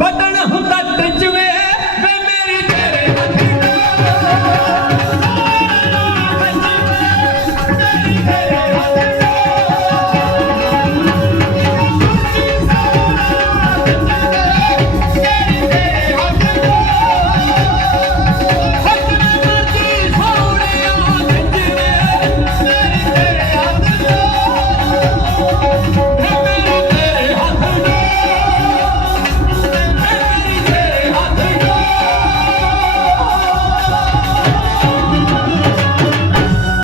ಬಣ್ಣ ಹುತ್ತ ತೆಂಚುವೆ.